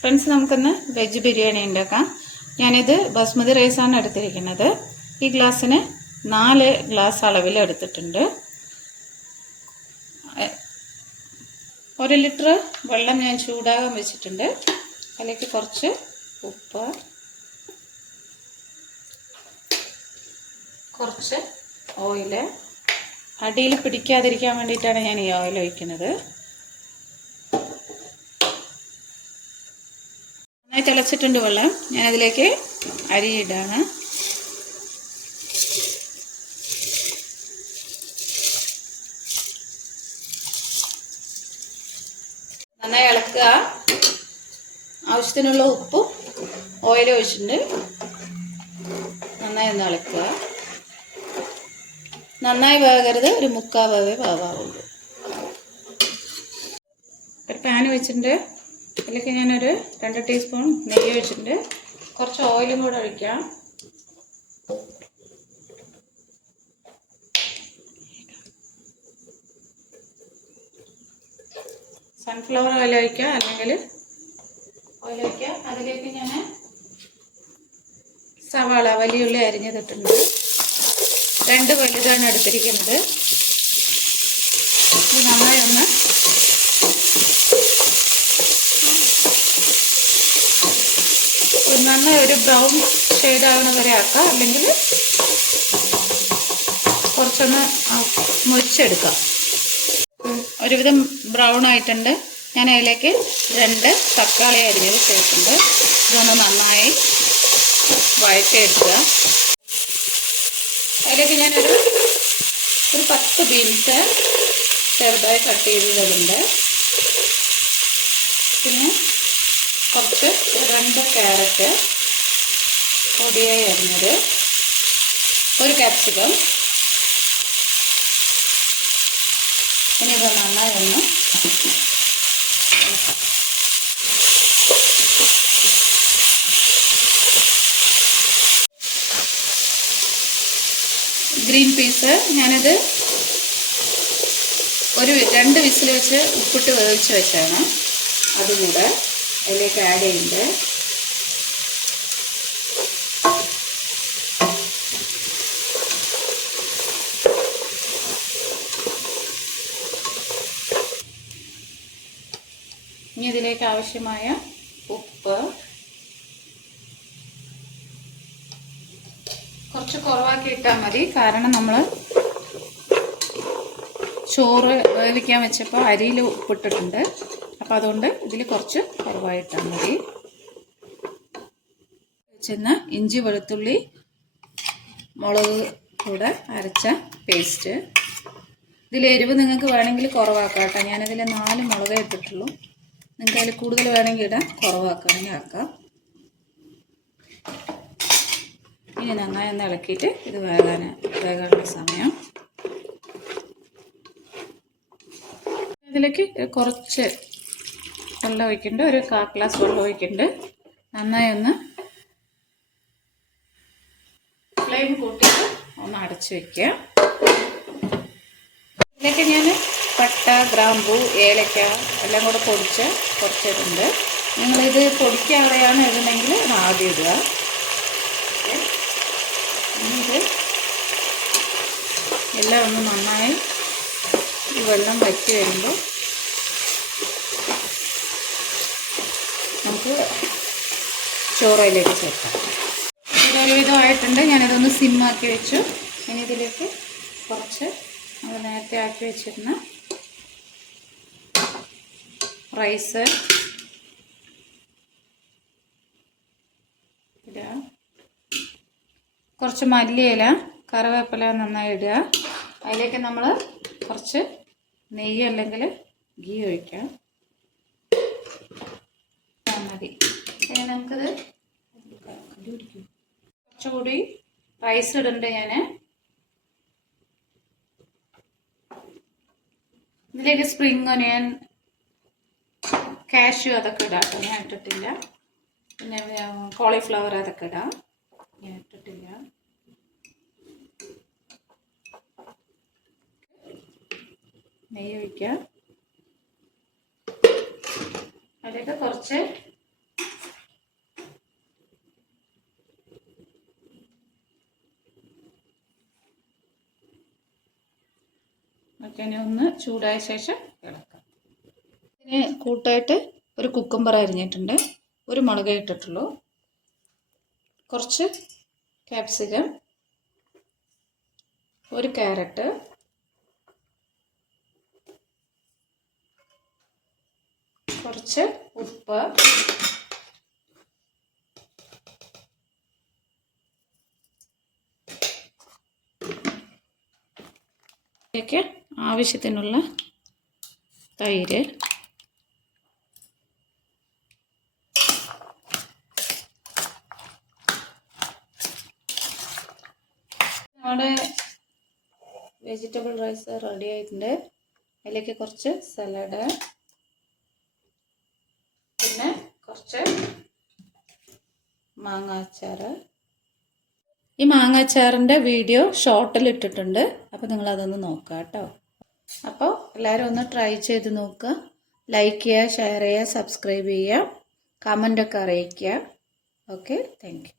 Friends, നമുക്കിന്ന് veg biryani ഉണ്ടാക്കാം. ഞാനിത് ബസ്മതി റൈസാണ് എടുത്തിരിക്കുന്നത്. ഈ ഗ്ലാസ്സിന് 4 ഗ്ലാസ് അളവിൽ എടുത്തിട്ടുണ്ട്. 1 ലിറ്റർ വെള്ളം ഞാൻ ചൂടാകാൻ വെച്ചിട്ടുണ്ട്. അതിലേക്ക് കുറച്ച് ഉപ്പ്, കുറച്ച് ഓയില്. അടിയിൽ പിടിക്കാതിരിക്കാൻ വേണ്ടിയിട്ടാണ് ഞാൻ ഈ ഓയിൽ ഒഴിക്കുന്നത്. നന്നായി തിളച്ചിട്ടുണ്ട് വെള്ളം. ഞാനതിലേക്ക് അരി ഇടാണ്. നന്നായി ഇളക്കുക. ആവശ്യത്തിനുള്ള ഉപ്പും ഓയിലും ഒഴിച്ചിട്ടുണ്ട്. നന്നായി ഒന്ന് ഇളക്കുക. നന്നായി വേകരുത്, ഒരു 3/4 വേവേ വേവാവുള്ളൂ. ഒരു പാൻ വെച്ചിട്ടുണ്ട്. അതിലേക്ക് ഞാനൊരു 2 ടീസ്പൂൺ നെയ്യ് ഒഴിച്ചിട്ടുണ്ട്. കുറച്ച് ഓയിലും കൂടെ ഒഴിക്കാം. സൺഫ്ലവർ ഓയിൽ ഒഴിക്കുക, അല്ലെങ്കിൽ ഓയിൽ ഒഴിക്കുക. അതിലേക്ക് ഞാൻ സവാള വലിയുള്ളി അരിഞ്ഞതിട്ടുണ്ട്. 2 വലുതാണ് എടുത്തിരിക്കുന്നത്. ഇത് നന്നായി ഒന്ന് നന്നായി ഒരു ബ്രൗൺ ഷെയ്ഡ് ആവണ വരെ ആക്കാം, അല്ലെങ്കിൽ കുറച്ചൊന്ന് മുരിച്ചെടുക്കാം. ഒരുവിധം ബ്രൗൺ ആയിട്ടുണ്ട്. ഞാൻ അതിലേക്ക് 2 തക്കാളി അരിഞ്ഞത് ചേർത്തിട്ടുണ്ട്. ഇതൊന്ന് നന്നായി വഴറ്റിയെടുക്കുക. അതിലേക്ക് ഞാനൊരു 10 ബീൻസ് ചെറുതായി കട്ട് ചെയ്തതുണ്ട്. പിന്നെ കുറച്ച് 2 ക്യാരറ്റ് പൊടിയായി അരിഞ്ഞത്, 1 ക്യാപ്സിക്കം. ഇനി ഇത് നന്നായി ഒന്ന് ഗ്രീൻ പീസ് ഞാനിത് 2 വിസിൽ വെച്ച് ഉപ്പിട്ട് വേവിച്ച് വെച്ചാണ്. അതുകൂടെ അതിലേക്ക് ആഡ് ചെയ്യുന്നുണ്ട്. ഇനി ഇതിലേക്ക് ആവശ്യമായ ഉപ്പ് കുറച്ച് കുറവാക്കി ഇട്ടാൽ മതി. കാരണം നമ്മൾ ചോറ് വേവിക്കാൻ വെച്ചപ്പോൾ അരിയിൽ ഉപ്പിട്ടിട്ടുണ്ട്. അപ്പം അതുകൊണ്ട് ഇതിൽ കുറച്ച് കുറവായിട്ടാൽ മതി. വെച്ചിരുന്ന ഇഞ്ചി വെളുത്തുള്ളി മുളക് കൂടെ അരച്ച പേസ്റ്റ്. ഇതിൽ എരിവ് നിങ്ങൾക്ക് വേണമെങ്കിൽ കുറവാക്കാം കേട്ടോ. ഞാനതിൽ 4 മുളകേ ഇട്ടിട്ടുള്ളൂ. നിങ്ങൾക്ക് അതിൽ കൂടുതൽ വേണമെങ്കിൽ ഇടാം, കുറവാക്കുകയാണെങ്കിൽ ആക്കാം. ഇനി നന്നായി ഒന്ന് ഇളക്കിയിട്ട് ഇത് വേകാനുള്ള സമയം. ഇതിലേക്ക് കുറച്ച് വെള്ളം ഒഴിക്കുന്നുണ്ട്. ഒരു 1/4 ഗ്ലാസ് വെള്ളം ഒഴിക്കുന്നുണ്ട്. നന്നായി ഒന്ന് ഫ്ലെയിം കൂട്ടിയിട്ട് ഒന്ന് അടച്ചു വയ്ക്കുക. ഇതിലേക്ക് ഞാൻ പട്ട, ഗ്രാമ്പൂ, ഏലക്ക എല്ലാം കൂടെ പൊടിച്ച് കുറച്ചിട്ടുണ്ട്. നിങ്ങളിത് പൊടിക്കാതെയാണ് ഇടുന്നെങ്കിൽ അത് ആദ്യം ഇടുക. ഇത് എല്ലാം ഒന്ന് നന്നായി ഈ വെള്ളം വറ്റി വരുമ്പോൾ നമുക്ക് ചോറയിലേക്ക് ചേർക്കാം. ഇതൊരു വിധമായിട്ടുണ്ട്. ഞാനിതൊന്ന് സിമ്മാക്കി വെച്ചു. ഇനി ഇതിലേക്ക് കുറച്ച് നമ്മൾ നേരത്തെ ആക്കി വെച്ചിരുന്ന റൈസ് ഇടുക. കുറച്ച് മല്ലിയില, കറിവേപ്പില നന്നായി ഇടുക. അതിലേക്ക് നമ്മൾ കുറച്ച് നെയ്യ് അല്ലെങ്കിൽ ഗീ ഒഴിക്കാം. മതി. ഇനി നമുക്കിത് കുറച്ചുകൂടി റൈസ് ഇടുന്നുണ്ട്. ഞാൻ ഇതിലേക്ക് സ്പ്രിംഗ് ഒനിയൻ, കാഷ്യൂ അതൊക്കെ ഇടാം. ഞാൻ ഇട്ടിട്ടില്ല. പിന്നെ കോളിഫ്ലവർ അതൊക്കെ ഇടാം. ഞാൻ ഇട്ടിട്ടില്ല. നെയ്യ് ഒഴിക്കുക. അതിലേക്ക് കുറച്ച് നമുക്കിനി ഒന്ന് ചൂടായ ശേഷം ഇളക്കാം. ഇതിന് കൂട്ടായിട്ട് ഒരു കുക്കുംബർ അരിഞ്ഞിട്ടുണ്ട്, ഒരു മുളക് ഇട്ടിട്ടുള്ളൂ, കുറച്ച് ക്യാപ്സിക്കം, ഒരു ക്യാരറ്റ്, കുറച്ച് ഉപ്പ്, ഇതിലേക്ക് ആവശ്യത്തിനുള്ള തൈര്, നമ്മുടെ വെജിറ്റബിൾ റൈസ് റെഡി ആയിട്ടുണ്ട്. അതിലേക്ക് കുറച്ച് സലാഡ്, പിന്നെ കുറച്ച് മാങ്ങ അച്ചാർ. ഈ മാങ്ങ അച്ചാറിൻ്റെ വീഡിയോ ഷോർട്ടിൽ ഇട്ടിട്ടുണ്ട്, അപ്പോൾ നിങ്ങളതൊന്ന് നോക്കുക കേട്ടോ. അപ്പോൾ എല്ലാവരും ഒന്ന് ട്രൈ ചെയ്ത് നോക്കുക. ലൈക്ക് ചെയ്യുക, ഷെയർ ചെയ്യുക, സബ്സ്ക്രൈബ് ചെയ്യുക, കമൻ്റൊക്കെ അറിയിക്കുക. Okay, thank you.